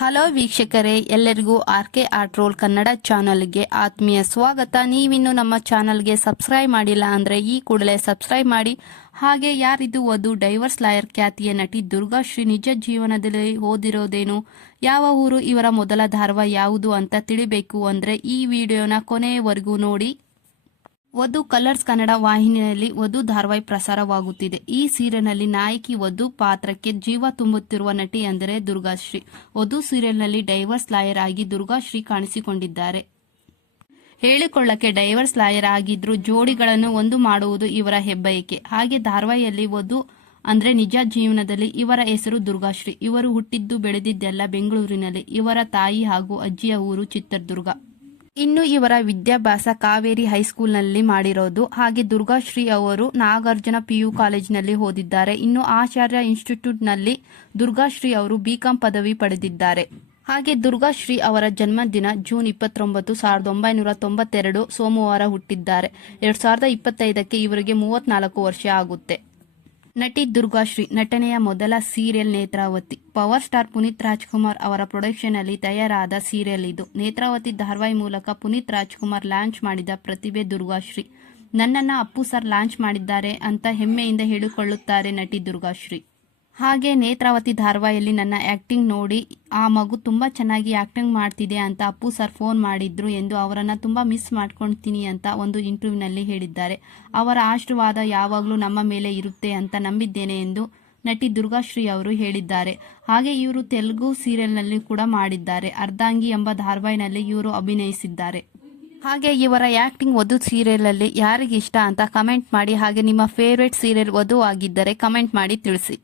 Hello ವೀಕ್ಷಕರೇ, ಎಲ್ಲರಿಗೂ RK art roll Kannada ಚಾನಲ್ಗೆ ಆತ್ಮೀಯ ಸ್ವಾಗತ. ನೀವಿನ್ನು ನಮ್ಮ ಚಾನಲ್ಗೆ ಸಬ್ಸ್ಕ್ರೈಬ್ ಮಾಡಿಲ್ಲ ಅಂದರೆ ಈ ಕೂಡಲೇ ಸಬ್ಸ್ಕ್ರೈಬ್ ಮಾಡಿ. ಹಾಗೆ ಯಾರಿದು ವಧು ಡೈವರ್ಸ್ ಲಾಯರ್ ಖ್ಯಾತಿಯ ನಟಿ ದುರ್ಗಾಶ್ರೀ ನಿಜ ಜೀವನದಲ್ಲಿ ಓದಿರೋದೇನು, ಯಾವ ಊರು, ಇವರ ಮೊದಲ ಧಾರಾವಾಹಿ ಯಾವುದು ಅಂತ ತಿಳಿಬೇಕು ಅಂದರೆ ಈ ವಿಡಿಯೋನ ಕೊನೆಯವರೆಗೂ ನೋಡಿ. ವಧು ಕಲರ್ಸ್ ಕನ್ನಡ ವಾಹಿನಿಯಲ್ಲಿ ವಧು ಧಾರಾವಾಹಿ ಪ್ರಸಾರವಾಗುತ್ತಿದೆ. ಈ ಸೀರಿಯಲ್ನಲ್ಲಿ ನಾಯಕಿ ವಧು ಪಾತ್ರಕ್ಕೆ ಜೀವ ತುಂಬುತ್ತಿರುವ ನಟಿ ಅಂದರೆ ದುರ್ಗಾಶ್ರೀ. ವಧು ಸೀರಿಯಲ್ನಲ್ಲಿ ಡೈವರ್ಸ್ ಲಾಯರ್ ಆಗಿ ದುರ್ಗಾಶ್ರೀ ಕಾಣಿಸಿಕೊಂಡಿದ್ದಾರೆ. ಹೇಳಿಕೊಳ್ಳಕ್ಕೆ ಡೈವರ್ಸ್ ಲಾಯರ್ ಆಗಿದ್ರು ಜೋಡಿಗಳನ್ನು ಒಂದು ಮಾಡುವುದು ಇವರ ಹೆಬ್ಬಯಕೆ. ಹಾಗೆ ಧಾರಾವಾಹಿಯಲ್ಲಿ ವಧು ಅಂದ್ರೆ ನಿಜ ಜೀವನದಲ್ಲಿ ಇವರ ಹೆಸರು ದುರ್ಗಾಶ್ರೀ. ಇವರು ಹುಟ್ಟಿದ್ದು ಬೆಳೆದಿದ್ದೆಲ್ಲ ಬೆಂಗಳೂರಿನಲ್ಲಿ. ಇವರ ತಾಯಿ ಹಾಗೂ ಅಜ್ಜಿಯ ಊರು ಚಿತ್ರದುರ್ಗ. ಇನ್ನು ಇವರ ವಿದ್ಯಾಭ್ಯಾಸ ಕಾವೇರಿ ಹೈಸ್ಕೂಲ್ನಲ್ಲಿ ಮಾಡಿರೋದು. ಹಾಗೆ ದುರ್ಗಾಶ್ರೀ ಅವರು ನಾಗಾರ್ಜುನ PU ಕಾಲೇಜಿನಲ್ಲಿ ಓದಿದ್ದಾರೆ. ಇನ್ನು ಆಚಾರ್ಯ ಇನ್ಸ್ಟಿಟ್ಯೂಟ್ನಲ್ಲಿ ದುರ್ಗಾಶ್ರೀ ಅವರು BCom ಪದವಿ ಪಡೆದಿದ್ದಾರೆ. ಹಾಗೆ ದುರ್ಗಾಶ್ರೀ ಅವರ ಜನ್ಮದಿನ ಜೂನ್ 29, 1992 ಸೋಮವಾರ ಹುಟ್ಟಿದ್ದಾರೆ. 2025ಕ್ಕೆ ಇವರಿಗೆ 34 ವರ್ಷ ಆಗುತ್ತೆ. ನಟಿ ದುರ್ಗಾಶ್ರೀ ನಟನೆಯ ಮೊದಲ serial Netravati. Power star Puneeth Rajkumar ಅವರ ಪ್ರೊಡಕ್ಷನ್ ಅಲ್ಲಿ ತಯಾರಾದ ಸೀರಿಯಲ್ ಇದು. ನೇತ್ರಾವತಿ ಧಾರಾವಾಹಿ ಮೂಲಕ ಪುನೀತ್ ರಾಜ್ಕುಮಾರ್ ಲಾಂಚ್ ಮಾಡಿದ ಪ್ರತಿಭೆ ದುರ್ಗಾಶ್ರೀ. ನನ್ನನ್ನ ಅಪ್ಪು ಸರ್ ಲಾಂಚ್ ಮಾಡಿದ್ದಾರೆ ಅಂತ ಹೆಮ್ಮೆಯಿಂದ ಹೇಳಿಕೊಳ್ಳುತ್ತಾರೆ ನಟಿ ದುರ್ಗಾಶ್ರೀ. ಹಾಗೆ ನೇತ್ರಾವತಿ ಧಾರಾವಾಹಿಯಲ್ಲಿ ನನ್ನ ಆಕ್ಟಿಂಗ್ ನೋಡಿ ಆ ಮಗು ತುಂಬಾ ಚೆನ್ನಾಗಿ ಆಕ್ಟಿಂಗ್ ಮಾಡ್ತಿದೆ ಅಂತ ಅಪ್ಪು ಸರ್ ಫೋನ್ ಮಾಡಿದ್ರು ಎಂದು ಅವರನ್ನ ತುಂಬಾ ಮಿಸ್ ಮಾಡ್ಕೊಳ್ತೀನಿ ಅಂತ ಒಂದು ಇಂಟರ್ವ್ಯೂನಲ್ಲಿ ಹೇಳಿದ್ದಾರೆ. ಅವರ ಆಶೀರ್ವಾದ ಯಾವಾಗಲೂ ನಮ್ಮ ಮೇಲೆ ಇರುತ್ತೆ ಅಂತ ನಂಬಿದ್ದೇನೆ ಎಂದು ನಟಿ ದುರ್ಗಾಶ್ರೀ ಅವರು ಹೇಳಿದ್ದಾರೆ. ಹಾಗೆ ಇವರು ತೆಲುಗು ಸೀರಿಯಲ್ನಲ್ಲಿ ಕೂಡ ಮಾಡಿದ್ದಾರೆ. ಅರ್ಧಾಂಗಿ ಎಂಬ ಧಾರಾವಾಹಿನಲ್ಲಿ ಇವರು ಅಭಿನಯಿಸಿದ್ದಾರೆ. ಹಾಗೆ ಇವರ ಆಕ್ಟಿಂಗ್ ವಧು ಸೀರಿಯಲ್ ಅಲ್ಲಿ ಯಾರಿಗಿಷ್ಟ ಅಂತ ಕಮೆಂಟ್ ಮಾಡಿ. ಹಾಗೆ ನಿಮ್ಮ ಫೇವ್ರೆಟ್ ಸೀರಿಯಲ್ ವಧು ಆಗಿದ್ದರೆ ಕಮೆಂಟ್ ಮಾಡಿ ತಿಳಿಸಿ.